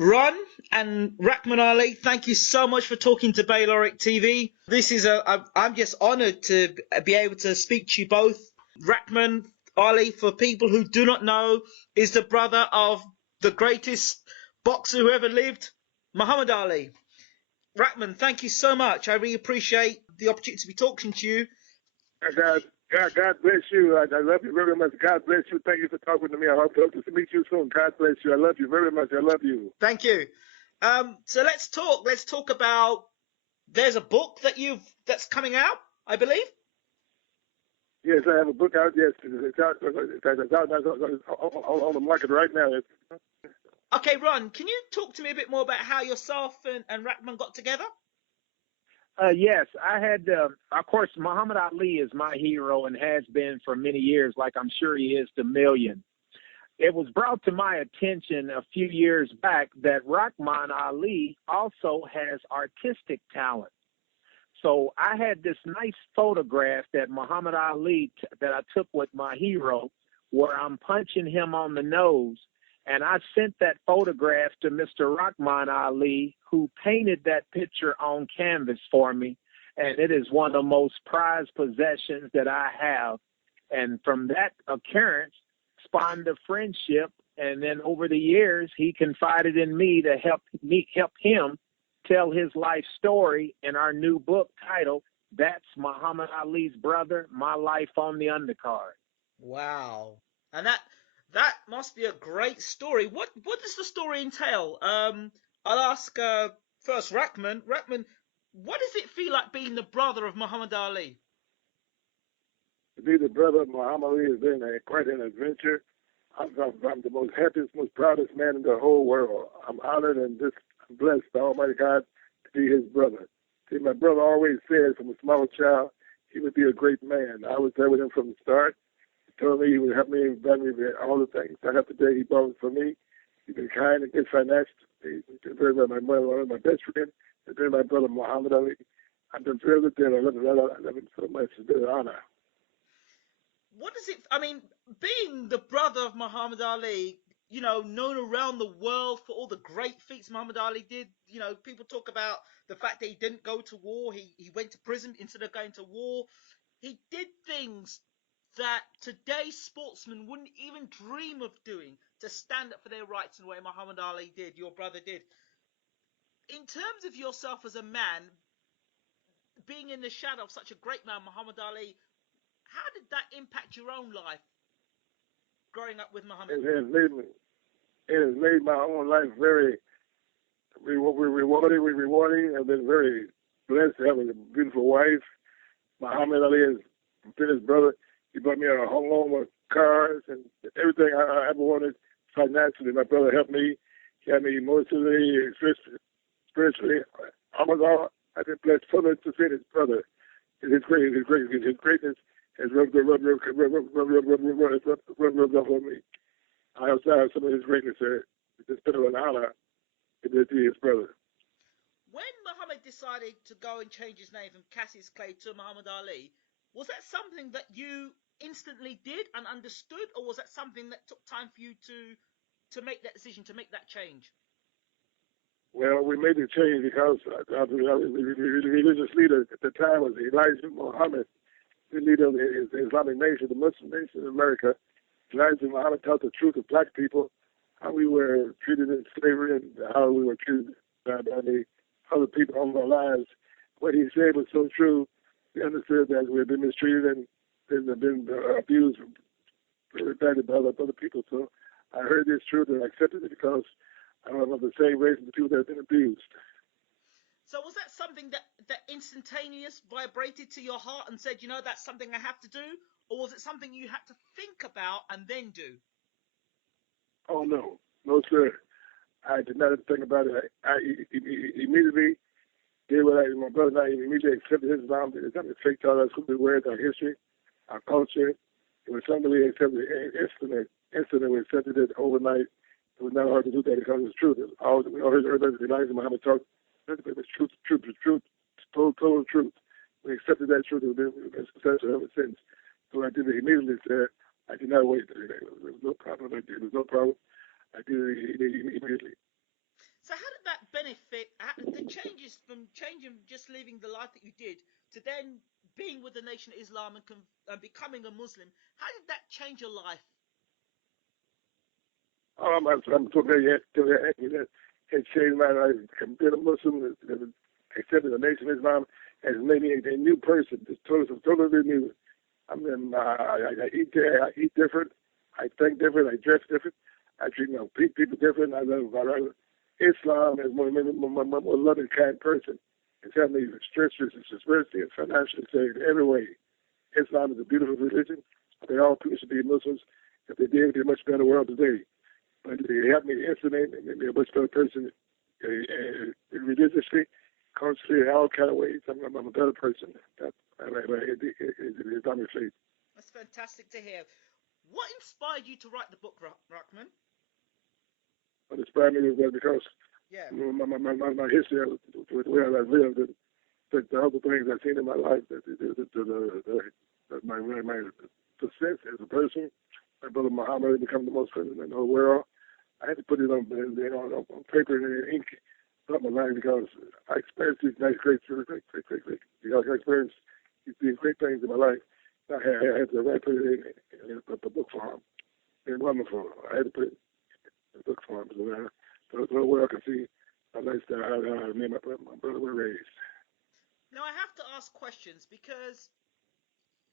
Ron and Rahman Ali, thank you so much for talking to Bayloric TV. I'm just honoured to be able to speak to you both. Rahman Ali, for people who do not know, is the brother of the greatest boxer who ever lived, Muhammad Ali. Rahman, thank you so much. I really appreciate the opportunity to be talking to you. God bless you. I love you very much. God bless you. Thank you for talking to me. I hope to meet you soon. God bless you. I love you very much. I love you. Thank you. So let's talk. Let's talk about. There's a book that's coming out, I believe. Yes, I have a book out. Yes, it's out on the market right now. Okay, Ron, can you talk to me a bit more about how yourself and Rahman got together? Yes, I had, of course, Muhammad Ali is my hero and has been for many years, like I'm sure he is to millions. It was brought to my attention a few years back that Rahman Ali also has artistic talent. So I had this nice photograph that Muhammad Ali that I took with my hero where I'm punching him on the nose. And I sent that photograph to Mr. Rahman Ali, who painted that picture on canvas for me. And it is one of the most prized possessions that I have. And from that occurrence spawned a friendship. And then over the years, he confided in me to help him tell his life story in our new book titled, That's Muhammad Ali's Brother, My Life on the Undercard. Wow. And that must be a great story. What does the story entail? I'll ask first Rahman. Rahman, what does it feel like being the brother of Muhammad Ali? To be the brother of Muhammad Ali has been quite an adventure. I'm the most happiest, most proudest man in the whole world. I'm honored and just blessed by Almighty God to be his brother. See, my brother always said from a small child he would be a great man. I was there with him from the start. He told me he would help me and guide me with all the things. I have today he bought it for me. He's been kind and good financial. He's been very well my mother, one of my best friends, and then my brother Muhammad Ali. I've been thrilled with him. I love him so much. It's been an honor. What is it? I mean, being the brother of Muhammad Ali, known around the world for all the great feats Muhammad Ali did. People talk about the fact that he didn't go to war. He went to prison instead of going to war. He did things that today's sportsmen wouldn't even dream of doing to stand up for their rights in the way Muhammad Ali did, your brother did. In terms of yourself as a man, being in the shadow of such a great man, Muhammad Ali, how did that impact your own life growing up with Muhammad? It has made my own life very rewarding. I've been very blessed to have a beautiful wife. Muhammad Ali has been his brother. He bought me a home loan with cars and everything I ever wanted financially. My brother helped me. He had me emotionally, spiritually. Almost all I've been blessed so much to see his brother. His greatness has rubbed off on me. I also have some of his greatness there. It's been an honor to be his brother. When Muhammad decided to go and change his name from Cassius Clay to Muhammad Ali, was that something that you instantly did and understood, or was that something that took time for you to make that decision, to make that change? Well, we made the change because the religious leader at the time was Elijah Muhammad, the leader of the Islamic nation, the Muslim nation in America. Elijah Muhammad taught the truth of black people, how we were treated in slavery and how we were treated by the other people all our lives. What he said was so true. We understood that we had been mistreated and been abused very badly by other people. So I heard this truth and I accepted it because I'm of the same race as the people that have been abused. So was that something that instantaneous vibrated to your heart and said, that's something I have to do? Or was it something you had to think about and then do? Oh, no. No, sir. I did not think about it. I immediately did what my brother and I immediately accepted Islam. It's something that taught us who we were, our history, our culture. It was something we accepted instantly. We accepted it overnight. It was not hard to do that because it was true. We all heard Elijah Muhammad talk. It was truth, total truth. We accepted that truth. We've been successful ever since. So I did it immediately. Said I did not wait. There was no problem. I did. There was no problem. I did it immediately. benefit, the changes from changing, just living the life that you did, to then being with the Nation of Islam and becoming a Muslim, how did that change your life? I'm so glad you that it changed my life. Being a Muslim, accepting the Nation of Islam, has made me a new person. It's totally new. I mean, I eat different. I think different. I dress different. I treat people different. I love Islam is more loving, kind person. It's helped me spiritually and financially saved every way. Islam is a beautiful religion. I think all people should be Muslims. If they did, it'd be a much better world today. But it helped me instantly and made me a much better person religiously, culturally, in all kind of ways. I'm a better person. It's on my faith. That's fantastic to hear. What inspired you to write the book, Rahman? What inspired me was because yeah, my history, with the way I lived, and the other things I've seen in my life, my success as a person. My brother Muhammad become the most president in the whole world. I had to put it on paper and ink throughout my life because I experienced these nice, great. Because I experienced these great things in my life. I had to put it in the book form. It's wonderful. I had to put it in the book form so the whole world can see my lifestyle, how me and my brother were raised. Now I have to ask questions because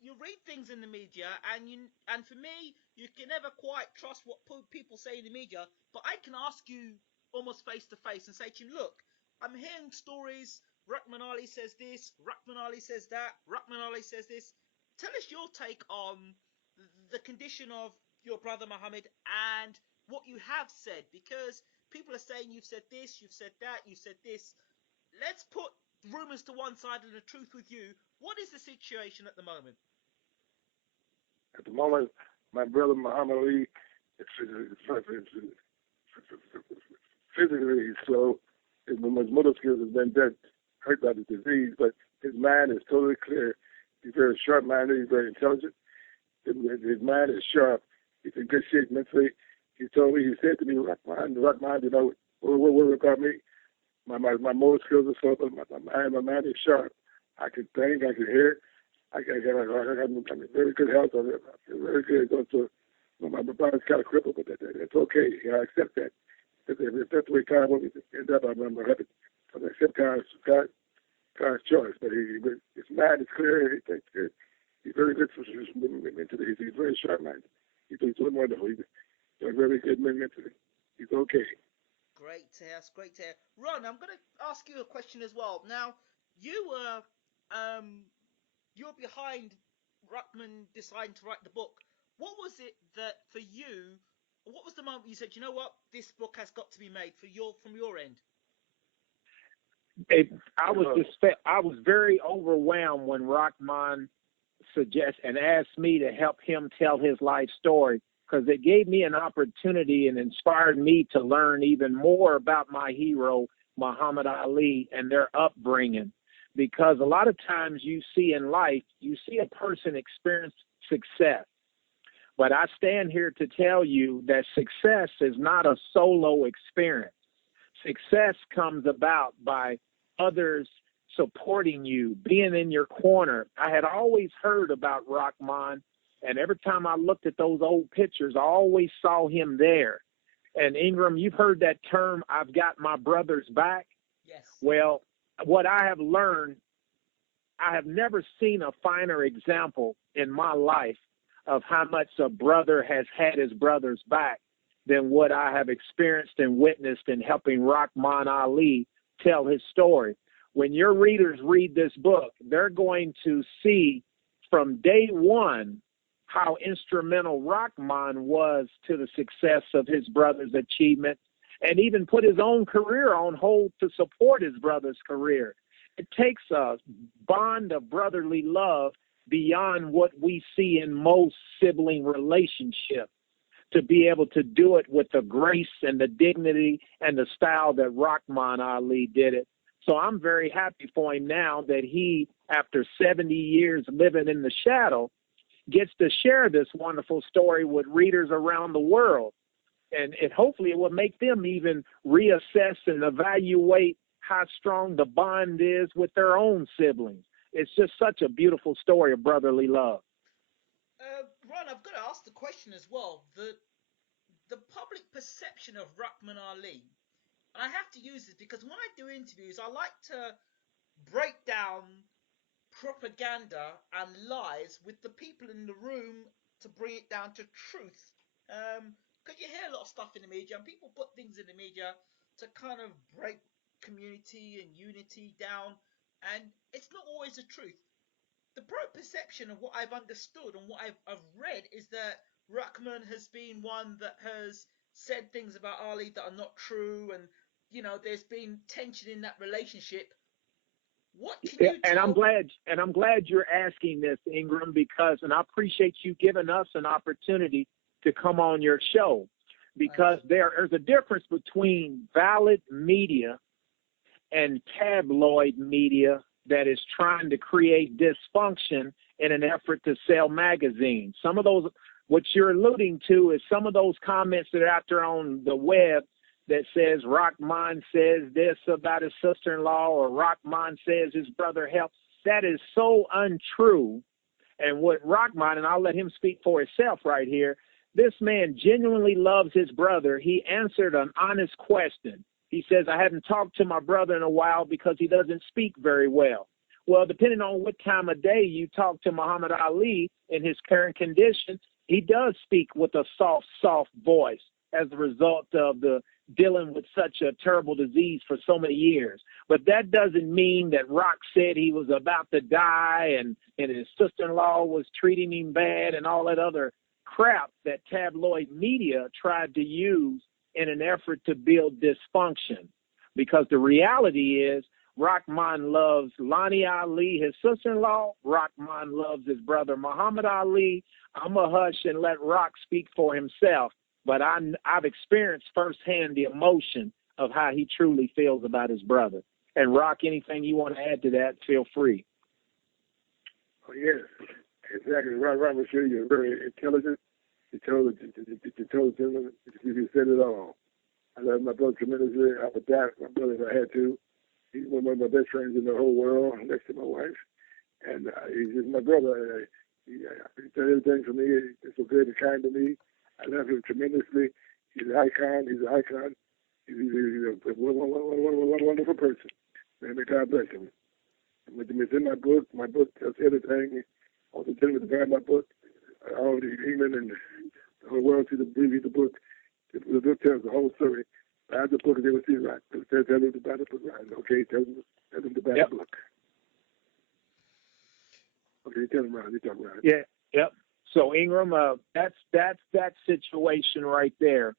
you read things in the media, and for me, you can never quite trust what people say in the media. But I can ask you almost face to face and say to you, look, I'm hearing stories. Rahman Ali says this. Rahman Ali says that. Rahman Ali says this. Tell us your take on the condition of your brother Muhammad and what you have said, because people are saying you've said this, you've said that, you've said this. Let's put rumors to one side and the truth with you. What is the situation at the moment? At the moment, my brother Muhammad Ali is physically slow. His motor skills have been dead, hurt by the disease, but his mind is totally clear. He's very sharp-minded. He's very intelligent. His mind is sharp. He's in good shape mentally. He said to me, Rahman, what about me? My motor skills are slow, but my mind is sharp. I can think, I can hear. I'm in very good health. I feel very good. My body's kind of crippled, but that's okay. I accept that. If that's the way God wants me to end up, I'm happy. I accept God's choice. But his mind is clear. He thinks good. He's very good for mentally. He's very sharp-minded. He's doing wonderful. He's doing very good mentally. He's okay. Great to hear. That's great to hear. Ron, I'm going to ask you a question as well. Now, you're behind Rahman deciding to write the book. What was it that for you? What was the moment you said, you know what, this book has got to be made from your end? I was very overwhelmed when Rahman suggested and asked me to help him tell his life story, because it gave me an opportunity and inspired me to learn even more about my hero, Muhammad Ali, and their upbringing. Because a lot of times you see in life, you see a person experience success. But I stand here to tell you that success is not a solo experience. Success comes about by others supporting you, being in your corner. I had always heard about Rahman, and every time I looked at those old pictures, I always saw him there. And Ingram, you've heard that term, I've got my brother's back. Yes. Well, what I have learned, I have never seen a finer example in my life of how much a brother has had his brother's back than what I have experienced and witnessed in helping Rahman Ali tell his story. When your readers read this book, they're going to see from day one how instrumental Rahman was to the success of his brother's achievement, and even put his own career on hold to support his brother's career. It takes a bond of brotherly love beyond what we see in most sibling relationships to be able to do it with the grace and the dignity and the style that Rahman Ali did it. So I'm very happy for him now that he, after 70 years living in the shadow, gets to share this wonderful story with readers around the world. And hopefully it will make them even reassess and evaluate how strong the bond is with their own siblings. It's just such a beautiful story of brotherly love. Ron, I've got to ask the question as well. The public perception of Rahman Ali, and I have to use this because when I do interviews, I like to break down propaganda and lies with the people in the room to bring it down to truth. Because you hear a lot of stuff in the media, and people put things in the media to kind of break community and unity down, and it's not always the truth. The perception of what I've understood and what I've read is that Rahman has been one that has said things about Ali that are not true, and there's been tension in that relationship. What can you tell? And I'm glad you're asking this, Ingram, because I appreciate you giving us an opportunity to come on your show, because there's a difference between valid media and tabloid media that is trying to create dysfunction in an effort to sell magazines. Some of those, what you're alluding to, is some of those comments that are out there on the web that says Rahman says this about his sister-in-law, or Rahman says his brother helped. That is so untrue. And what Rahman, and I'll let him speak for himself right here, this man genuinely loves his brother. He answered an honest question. He says, I haven't talked to my brother in a while because he doesn't speak very well. Well, depending on what time of day you talk to Muhammad Ali in his current condition, he does speak with a soft voice as a result of the dealing with such a terrible disease for so many years. But that doesn't mean that Rock said he was about to die and his sister-in-law was treating him bad and all that other crap that tabloid media tried to use in an effort to build dysfunction. Because the reality is, Rahman loves Lonnie Ali, his sister-in-law. Rahman loves his brother Muhammad Ali. I'm going to hush and let Rock speak for himself, but I've experienced firsthand the emotion of how he truly feels about his brother. And Rock, anything you want to add to that, feel free. Oh, yes, exactly. Rock was sure you're very intelligent. You told him, you said it all. I love my brother tremendously. I would die for my brother if I had to. He's one of my best friends in the whole world, next to my wife. And he's just my brother. He done everything for me. He's so good and kind to me. I love him tremendously. He's an icon. He's a wonderful person. May God bless him. It's in my book. My book tells everything. All the gentlemen that buy my book, all the England and the whole world to read the book. The book tells the whole story. Buy the book and they will see right. Tell them to buy the book right. Okay, tell them to buy the book. Okay, tell them right. You talk right. Yeah, yep. So Ingram, that's that situation right there.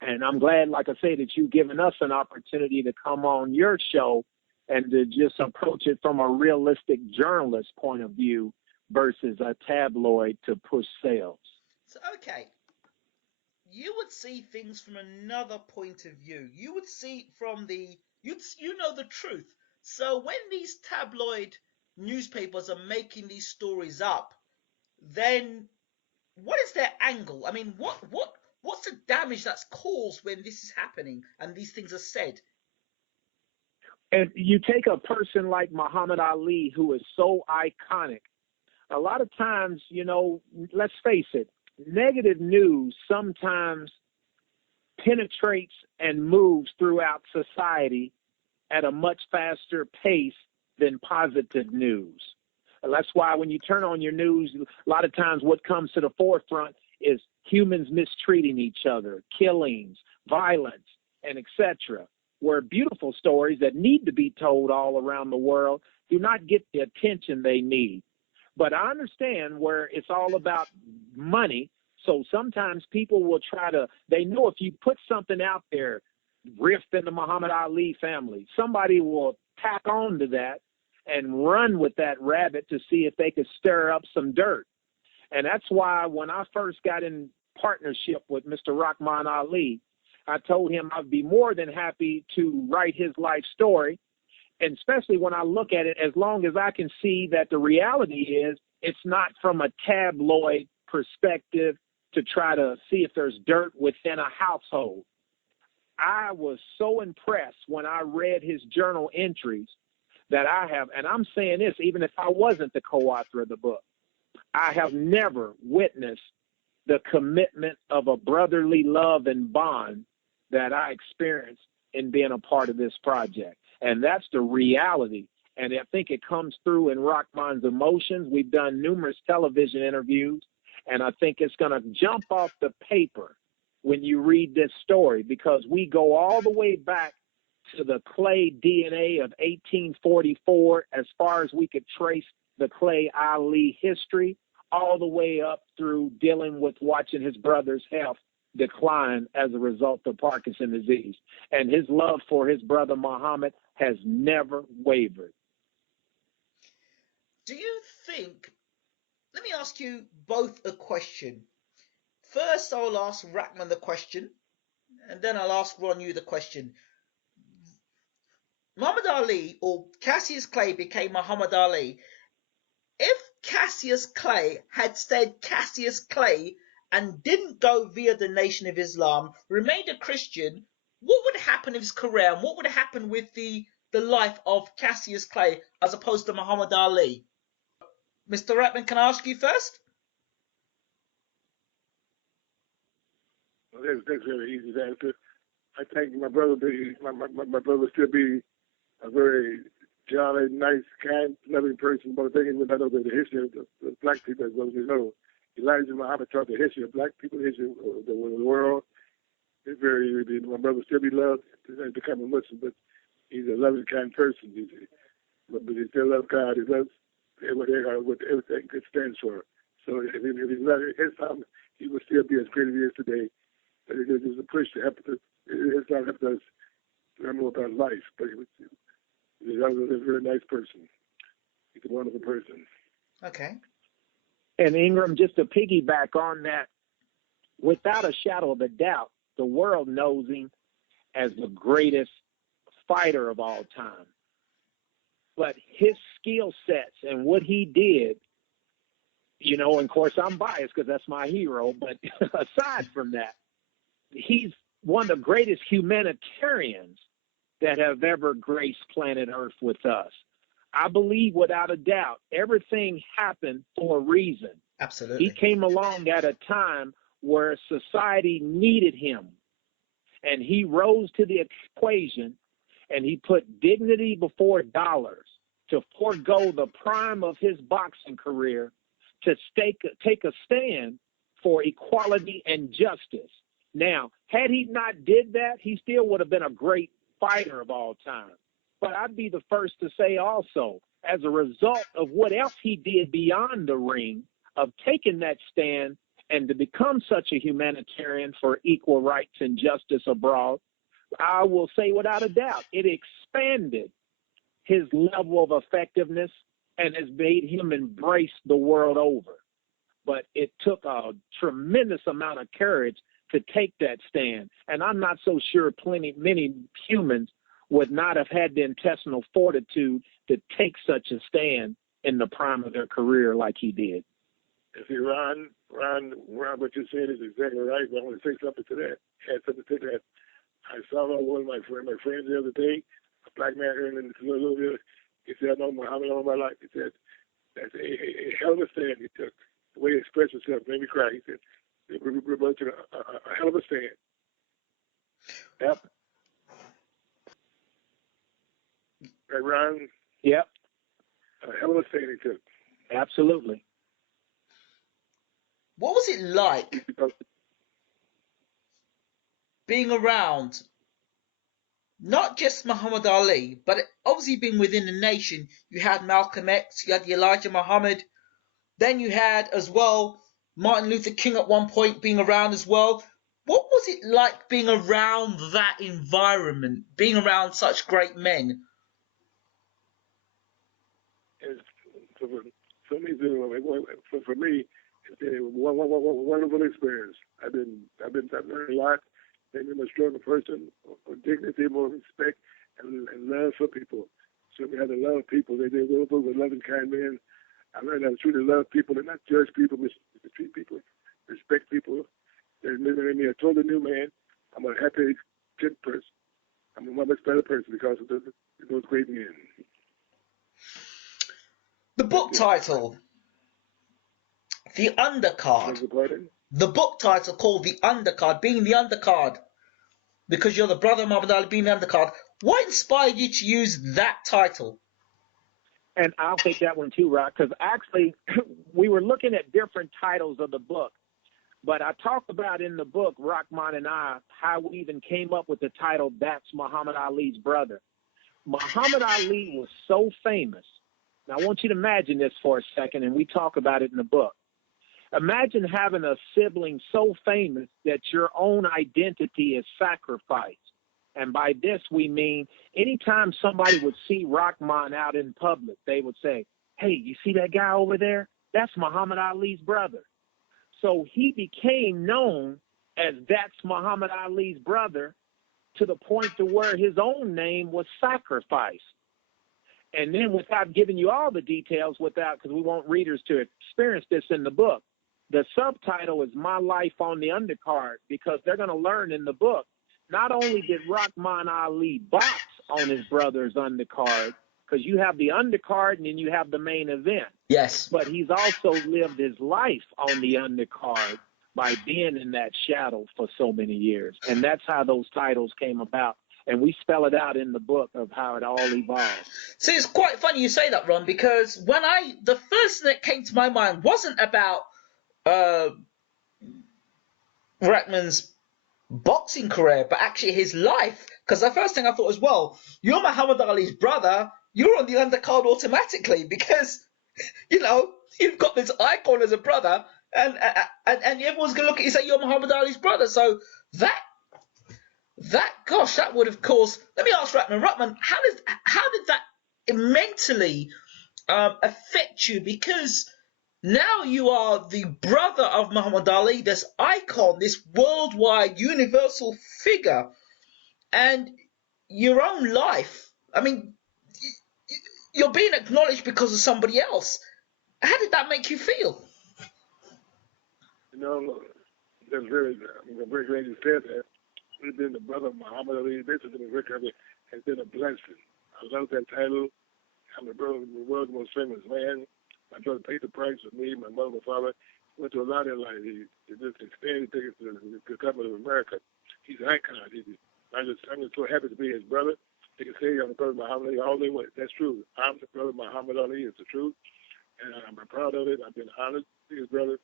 And I'm glad, like I say, that you've given us an opportunity to come on your show and to just approach it from a realistic journalist point of view versus a tabloid to push sales. So, okay, you would see things from another point of view. You would see from you know the truth. So when these tabloid newspapers are making these stories up, then what is their angle? I mean, what's the damage that's caused when this is happening and these things are said? And you take a person like Muhammad Ali, who is so iconic. A lot of times, let's face it, negative news sometimes penetrates and moves throughout society at a much faster pace than positive news. And that's why when you turn on your news, a lot of times what comes to the forefront is humans mistreating each other, killings, violence, and etc., where beautiful stories that need to be told all around the world do not get the attention they need. But I understand where it's all about money. So sometimes people will they know if you put something out there, rift in the Muhammad Ali family, somebody will tack on to that and run with that rabbit to see if they could stir up some dirt. And that's why when I first got in partnership with Mr. Rahman Ali, I told him I'd be more than happy to write his life story. And especially when I look at it, as long as I can see that the reality is it's not from a tabloid perspective to try to see if there's dirt within a household. I was so impressed when I read his journal entries that I have, and I'm saying this even if I wasn't the co-author of the book, I have never witnessed the commitment of a brotherly love and bond that I experienced in being a part of this project. And that's the reality. And I think it comes through in Rahman's emotions. We've done numerous television interviews, and I think it's going to jump off the paper when you read this story, because we go all the way back to the Clay DNA of 1844, as far as we could trace the Clay Ali history, all the way up through dealing with watching his brother's health decline as a result of Parkinson's disease. And his love for his brother Muhammad has never wavered. Do you think, let me ask you both a question. First, I'll ask Rahman the question, and then I'll ask Ron you the question. Muhammad Ali, or Cassius Clay, became Muhammad Ali. If Cassius Clay had stayed Cassius Clay and didn't go via the Nation of Islam, remained a Christian, what would happen in his career, and what would happen with the life of Cassius Clay as opposed to Muhammad Ali? Mr. Rahman, can I ask you first? Well, that's very easy to answer. I think my brother would still be a very jolly, nice, kind, loving person. But I think even I know the history of the black people as well as we know. Elijah Muhammad taught the history of black people, the history of the world. It's very, my brother still be loved to become a Muslim, but he's a loving, kind person. But he still loves God. He loves what everything it stands for. So if he's not Islam, he would still be as great as he is today. But it is a push to help us. It's not helped us learn more about life. But he's a very nice person. He's a wonderful person. Okay. And Ingram, just to piggyback on that, without a shadow of a doubt, the world knows him as the greatest fighter of all time. But his skill sets and what he did, you know, and of course I'm biased because that's my hero, but aside from that, he's one of the greatest humanitarians that have ever graced planet Earth with us. I believe without a doubt, everything happened for a reason. Absolutely. He came along at a time where society needed him, and he rose to the equation, and he put dignity before dollars to forego the prime of his boxing career to take a stand for equality and justice. Now, had he not did that, he still would have been a great fighter of all time. But I'd be the first to say also, as a result of what else he did beyond the ring, of taking that stand and to become such a humanitarian for equal rights and justice abroad, I will say without a doubt, it expanded his level of effectiveness and has made him embrace the world over. But it took a tremendous amount of courage to take that stand. And I'm not so sure many humans would not have had the intestinal fortitude to take such a stand in the prime of their career like he did. See, Ron, what you're saying is exactly right. But I want to say something to that. Add something to that. I saw one of my friends the other day, a black man here in this little bit. He said, I know Muhammad all my life. He said, that's a hell of a stand he took. The way he expressed himself made me cry. He said, we're both took a hell of a stand. Yep. Right, Ron? Yep. A hell of a stand he took. Absolutely. What was it like being around not just Muhammad Ali, but obviously being within the nation? You had Malcolm X, you had Elijah Muhammad, then you had as well Martin Luther King at one point being around as well. What was it like being around that environment, being around such great men? For me, it's a wonderful experience. I've learned a lot. Made me a much stronger person, more dignity, more respect, and love for people. So we had to love people. They were loving, kind men. I learned how to truly love people and not judge people, but to treat people respect people. They're living me a totally new man. I'm a happy, good person. I'm a much better person because of those great men. The book title, The Undercard. The book title called The Undercard, being the undercard, because you're the brother of Muhammad Ali, being the undercard. What inspired you to use that title? And I'll take that one too, Rock, because actually we were looking at different titles of the book. But I talked about in the book, Rahman and I, how we even came up with the title, That's Muhammad Ali's Brother. Muhammad Ali was so famous. Now, I want you to imagine this for a second, and we talk about it in the book. Imagine having a sibling so famous that your own identity is sacrificed. And by this, we mean anytime somebody would see Rahman out in public, they would say, hey, you see that guy over there? That's Muhammad Ali's brother. So he became known as That's Muhammad Ali's brother to the point to where his own name was sacrificed. And then without giving you all the details, because we want readers to experience this in the book, the subtitle is My Life on the Undercard, because they're going to learn in the book, not only did Rahman Ali box on his brother's undercard, because you have the undercard and then you have the main event. Yes. But he's also lived his life on the undercard by being in that shadow for so many years. And that's how those titles came about. And we spell it out in the book of how it all evolved. See, it's quite funny you say that, Ron, because the first thing that came to my mind wasn't about Rahman's boxing career, but actually his life. Because the first thing I thought was, well, you're Muhammad Ali's brother, you're on the undercard automatically, because, you've got this icon as a brother, and everyone's going to look at you and say, you're Muhammad Ali's brother. So that would have caused. Let me ask Rahman. Rahman, how did that mentally affect you? Because now you are the brother of Muhammad Ali, this icon, this worldwide universal figure, and your own life. I mean, you're being acknowledged because of somebody else. How did that make you feel? That's very, I'm very glad you said that. We've been the brother of Muhammad Ali. This has been a blessing. I love that title. I'm the brother of the world's most famous man. My brother paid the price for me. My mother, my father went through a lot in life. He just expanded tickets to the government of America. He's an icon. I'm just so happy to be his brother. They can say I'm the brother of Muhammad Ali all they want. That's true. I'm the brother of Muhammad Ali. It's the truth. And I'm proud of it. I've been honored to be his brother.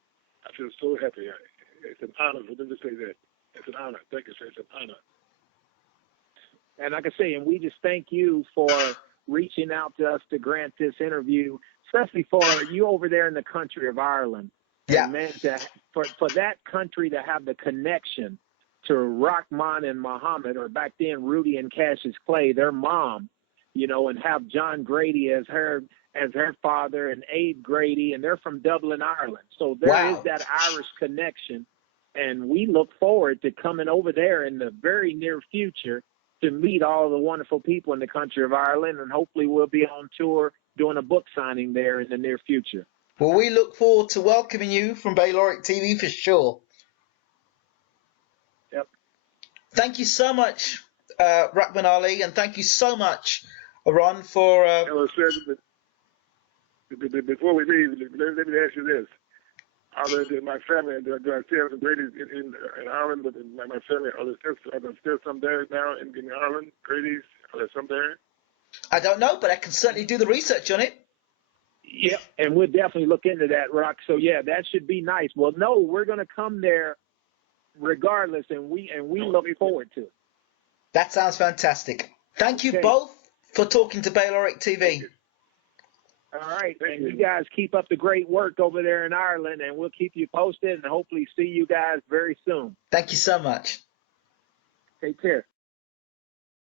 I feel so happy. It's an honor for them to say that. It's an honor. Thank you, sir. It's an honor. And like I say, and we just thank you for reaching out to us to grant this interview, especially for you over there in the country of Ireland. Yeah. And man, for that country to have the connection to Rahman and Muhammad, or back then Rudy and Cassius Clay, their mom, and have John Grady as her father, and Abe Grady, and they're from Dublin, Ireland. So there is that Irish connection. And we look forward to coming over there in the very near future to meet all the wonderful people in the country of Ireland. And hopefully we'll be on tour doing a book signing there in the near future. Well, we look forward to welcoming you from Bayloric TV for sure. Yep. Thank you so much, Rahman Ali, and thank you so much, Ron, for... Before we leave, let me ask you this. My family, do I still have the Grady's in Ireland? But my family, are there still some there now in Ireland? Grady's, are there some there? I don't know, but I can certainly do the research on it. Yeah, and we'll definitely look into that, Rock. So yeah, that should be nice. Well, no, we're going to come there regardless, and we look forward to it. That sounds fantastic. Thank you both for talking to Bayloric TV. All right, and you guys keep up the great work over there in Ireland, and we'll keep you posted and hopefully see you guys very soon. Thank you so much. Take care.